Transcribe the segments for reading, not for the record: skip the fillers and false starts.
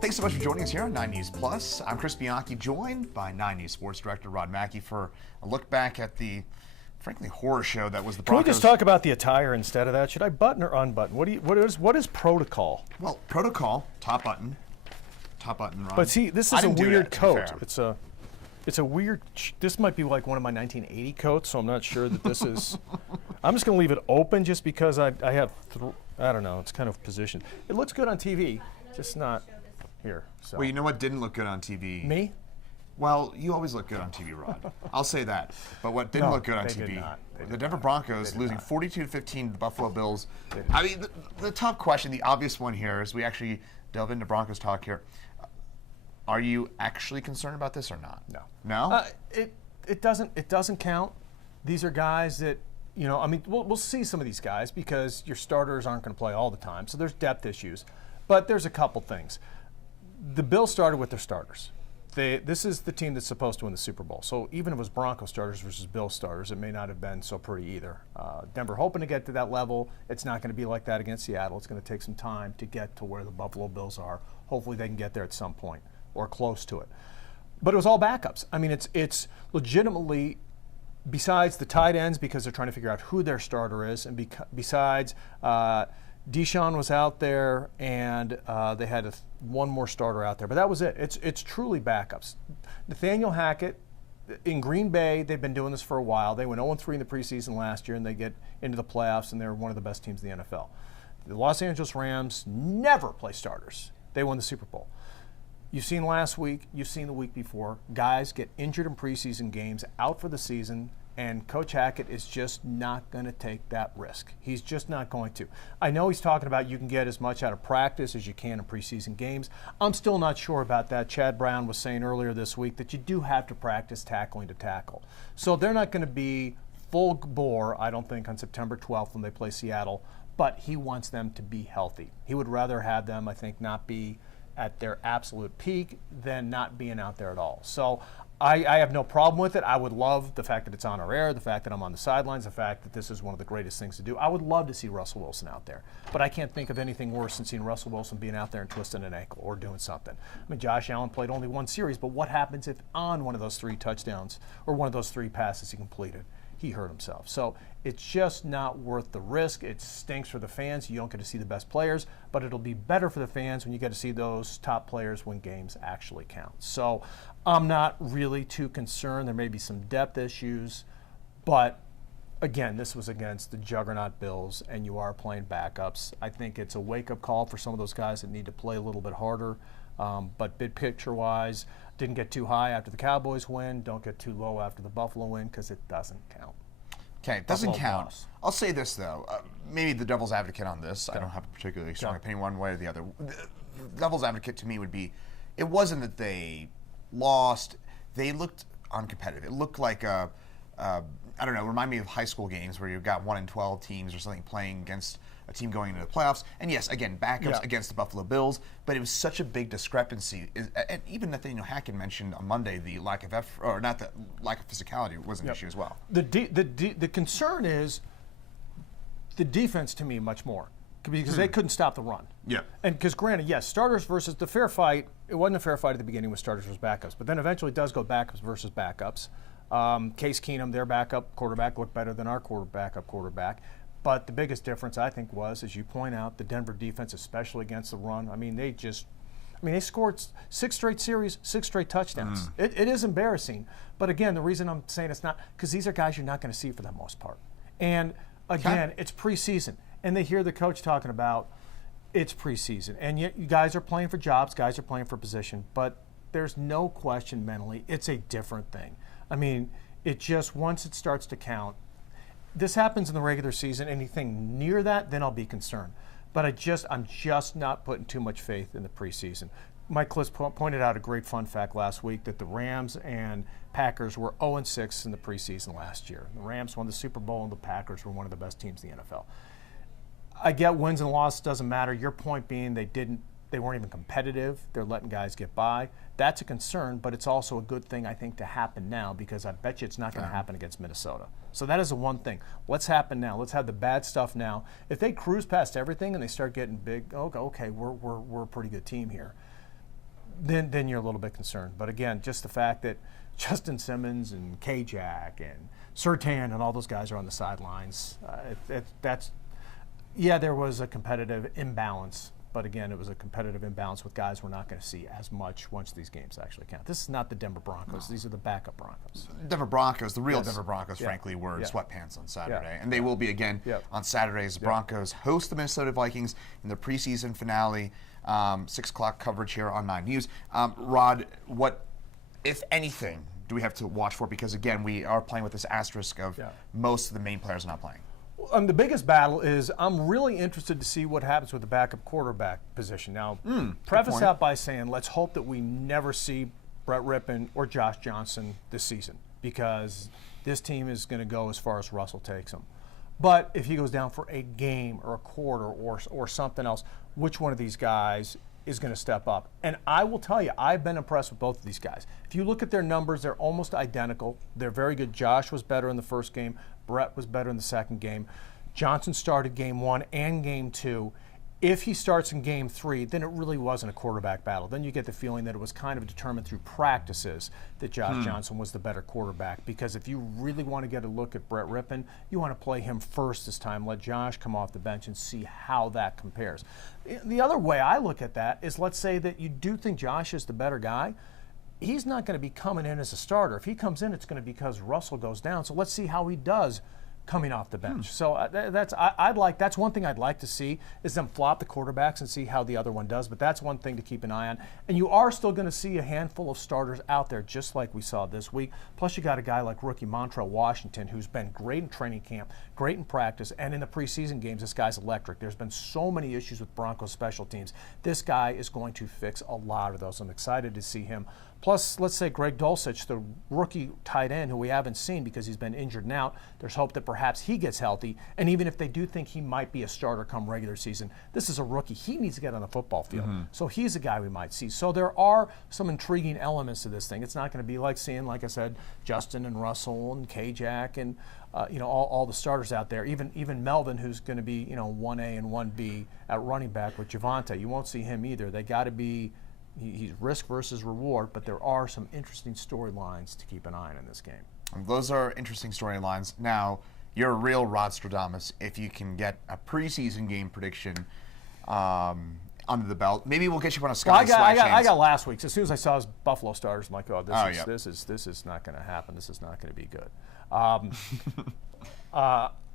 Thanks so much for joining us here on 9 News Plus. I'm Chris Bianchi, joined by 9 News Sports Director Rod Mackey for a look back at the, frankly, horror show that was the Broncos. Can we just talk about the attire instead of that? Should I button or unbutton? What is protocol? Well, protocol, top button, Rod. But see, this is a weird coat. It's a weird. This might be like one of my 1980 coats, so I'm not sure that this is. I'm just going to leave it open just because I have. I don't know. It's kind of positioned. It looks good on TV, just not here. So. Well, you know what didn't look good on TV? Me? Well, you always look good on TV, Rod. I'll say that. But what didn't look good on TV? The Denver Broncos losing 42-15 to the Buffalo Bills. I mean, the tough question, the obvious one here, as we actually delve into Broncos talk here. Are you actually concerned about this or not? No. No? It doesn't count. These are guys that, you know, I mean, we'll see some of these guys because your starters aren't going to play all the time, so there's depth issues. But there's a couple things. The Bills started with their starters. This is the team that's supposed to win the Super Bowl. So even if it was Broncos starters versus Bills starters, it may not have been so pretty either. Denver hoping to get to that level. It's not going to be like that against Seattle. It's going to take some time to get to where the Buffalo Bills are. Hopefully they can get there at some point or close to it. But it was all backups. I mean, it's legitimately, besides the tight ends because they're trying to figure out who their starter is, and besides Deshaun was out there, and they had one more starter out there. But that was it. It's truly backups. Nathaniel Hackett, in Green Bay, they've been doing this for a while. They went 0-3 in the preseason last year, and they get into the playoffs, and they're one of the best teams in the NFL. The Los Angeles Rams never play starters. They won the Super Bowl. You've seen last week, you've seen the week before, guys get injured in preseason games, out for the season, and Coach Hackett is just not going to take that risk. He's just not going to. I know he's talking about you can get as much out of practice as you can in preseason games. I'm still not sure about that. Chad Brown was saying earlier this week that you do have to practice tackling to tackle. So they're not going to be full bore, I don't think, on September 12th when they play Seattle, but he wants them to be healthy. He would rather have them, I think, not be at their absolute peak than not being out there at all. So I have no problem with it. I would love the fact that it's on our air, the fact that I'm on the sidelines, the fact that this is one of the greatest things to do. I would love to see Russell Wilson out there, but I can't think of anything worse than seeing Russell Wilson being out there and twisting an ankle or doing something. I mean, Josh Allen played only one series, but what happens if on one of those 3 touchdowns or one of those 3 passes he completed, he hurt himself? So it's just not worth the risk. It stinks for the fans. You don't get to see the best players, but it'll be better for the fans when you get to see those top players when games actually count. So I'm not really too concerned. There may be some depth issues, but again, this was against the juggernaut Bills, and you are playing backups. I think it's a wake-up call for some of those guys that need to play a little bit harder. But big picture-wise, didn't get too high after the Cowboys win. Don't get too low after the Buffalo win because it doesn't count. Okay, it doesn't count. I'll say this, though. Maybe the devil's advocate on this. I don't have a particularly strong opinion one way or the other. The devil's advocate to me would be, it wasn't that they lost. They looked uncompetitive. It looked like I don't know, remind me of high school games where you've got 1-12 teams or something playing against a team going into the playoffs. And yes, again, backups against the Buffalo Bills, but it was such a big discrepancy. And even Nathaniel Hackett mentioned on Monday the lack of effort, or not the lack of physicality was an issue as well. The concern is the defense to me much more because they couldn't stop the run. Yeah. And because granted, yes, starters versus the fair fight, it wasn't a fair fight at the beginning with starters versus backups, but then eventually it does go backups versus backups. Case Keenum, their backup quarterback, looked better than our backup quarterback. But the biggest difference, I think, was, as you point out, the Denver defense, especially against the run. I mean, they scored 6 straight series, 6 straight touchdowns. It is embarrassing. But again, the reason I'm saying it's not, because these are guys you're not going to see for the most part. And again, it's preseason. And they hear the coach talking about it's preseason. And yet you guys are playing for jobs, guys are playing for position. But there's no question mentally, it's a different thing. I mean, it just, once it starts to count, this happens in the regular season, anything near that, then I'll be concerned. But I'm just not putting too much faith in the preseason. Mike Kliss pointed out a great fun fact last week that the Rams and Packers were 0-6 in the preseason last year. The Rams won the Super Bowl, and the Packers were one of the best teams in the NFL. I get wins and losses, doesn't matter. Your point being they weren't even competitive. They're letting guys get by. That's a concern, but it's also a good thing, I think, to happen now because I bet you it's not going to happen against Minnesota. So that is the one thing. What's happened now? Let's have the bad stuff now. If they cruise past everything and they start getting big, okay, we're a pretty good team here. Then you're a little bit concerned. But again, just the fact that Justin Simmons and K-Jack and Surtain and all those guys are on the sidelines, there was a competitive imbalance. But again, it was a competitive imbalance with guys we're not going to see as much once these games actually count. This is not the Denver Broncos. No. These are the backup Broncos. Denver Broncos, the real Denver Broncos, frankly, were in sweatpants on Saturday. And they will be again on Saturday as the Broncos host the Minnesota Vikings in the preseason finale. 6 o'clock coverage here on 9 News. Rod, what, if anything, do we have to watch for? Because, again, we are playing with this asterisk of most of the main players not playing. The biggest battle is I'm really interested to see what happens with the backup quarterback position. Now, preface that by saying let's hope that we never see Brett Rippon or Josh Johnson this season, because this team is going to go as far as Russell takes them. But if he goes down for a game or a quarter or something else, which one of these guys is going to step up? And I will tell you, I've been impressed with both of these guys. If you look at their numbers, they're almost identical. They're very good. Josh was better in the first game. Brett was better in the second game. Johnson started game 1 and game 2. If he starts in game 3, then it really wasn't a quarterback battle. Then you get the feeling that it was kind of determined through practices that Josh Johnson was the better quarterback. Because if you really want to get a look at Brett Rippon, you want to play him first this time. Let Josh come off the bench and see how that compares. The other way I look at that is, let's say that you do think Josh is the better guy. He's not going to be coming in as a starter. If he comes in, it's going to be because Russell goes down. So let's see how he does coming off the bench. So that's one thing I'd like to see, is them flop the quarterbacks and see how the other one does. But that's one thing to keep an eye on. And you are still going to see a handful of starters out there, just like we saw this week. Plus, you got a guy like rookie Montrell Washington, who's been great in training camp, great in practice, and in the preseason games, this guy's electric. There's been so many issues with Broncos special teams. This guy is going to fix a lot of those. I'm excited to see him. Plus, let's say Greg Dulcich, the rookie tight end who we haven't seen because he's been injured and out. There's hope that perhaps he gets healthy. And even if they do think he might be a starter come regular season, this is a rookie. He needs to get on the football field. So he's a guy we might see. So there are some intriguing elements to this thing. It's not going to be like seeing, like I said, Justin and Russell and K-Jack and all the starters out there. Even Melvin, who's going to be 1A and 1B at running back with Javonte. You won't see him either. They got to be. He's risk versus reward, but there are some interesting storylines to keep an eye on in this game. Those are interesting storylines. Now, you're a real Rod Stradamus. If you can get a preseason game prediction under the belt, maybe we'll get you on a Sky I got last week's. As soon as I saw his Buffalo starters, I'm like, this is not going to happen. This is not going to be good.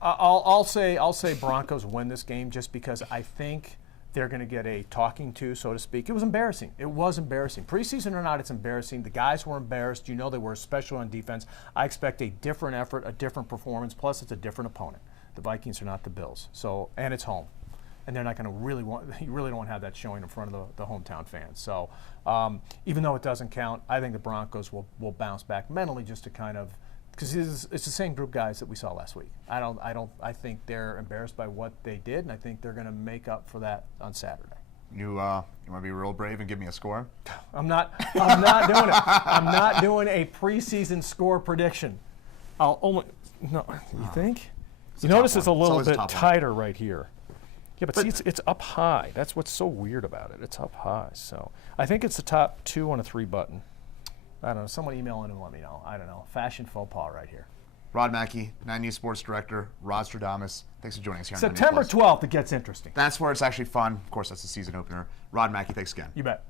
I'll say Broncos win this game just because I think they're going to get a talking to, so to speak. It was embarrassing. It was embarrassing. Preseason or not, it's embarrassing. The guys were embarrassed. They were especially on defense. I expect a different effort, a different performance, plus it's a different opponent. The Vikings are not the Bills, and it's home. And they're not going to you really don't want to have that showing in front of the hometown fans. So even though it doesn't count, I think the Broncos will bounce back mentally just to kind of, because it's the same group guys that we saw last week. I think they're embarrassed by what they did, and I think they're going to make up for that on Saturday. You want to be real brave and give me a score? I'm not doing it. I'm not doing a preseason score prediction. You think? You notice it's a little bit tighter right here. Yeah, but see, it's up high. That's what's so weird about it. It's up high. So I think it's the top 2 on a 3 button. I don't know. Someone email in and let me know. I don't know. Fashion faux pas right here. Rod Mackey, 9 News Sports Director, Rod Stradamus. Thanks for joining us here on September 12th, it gets interesting. That's where it's actually fun. Of course, that's the season opener. Rod Mackey, thanks again. You bet.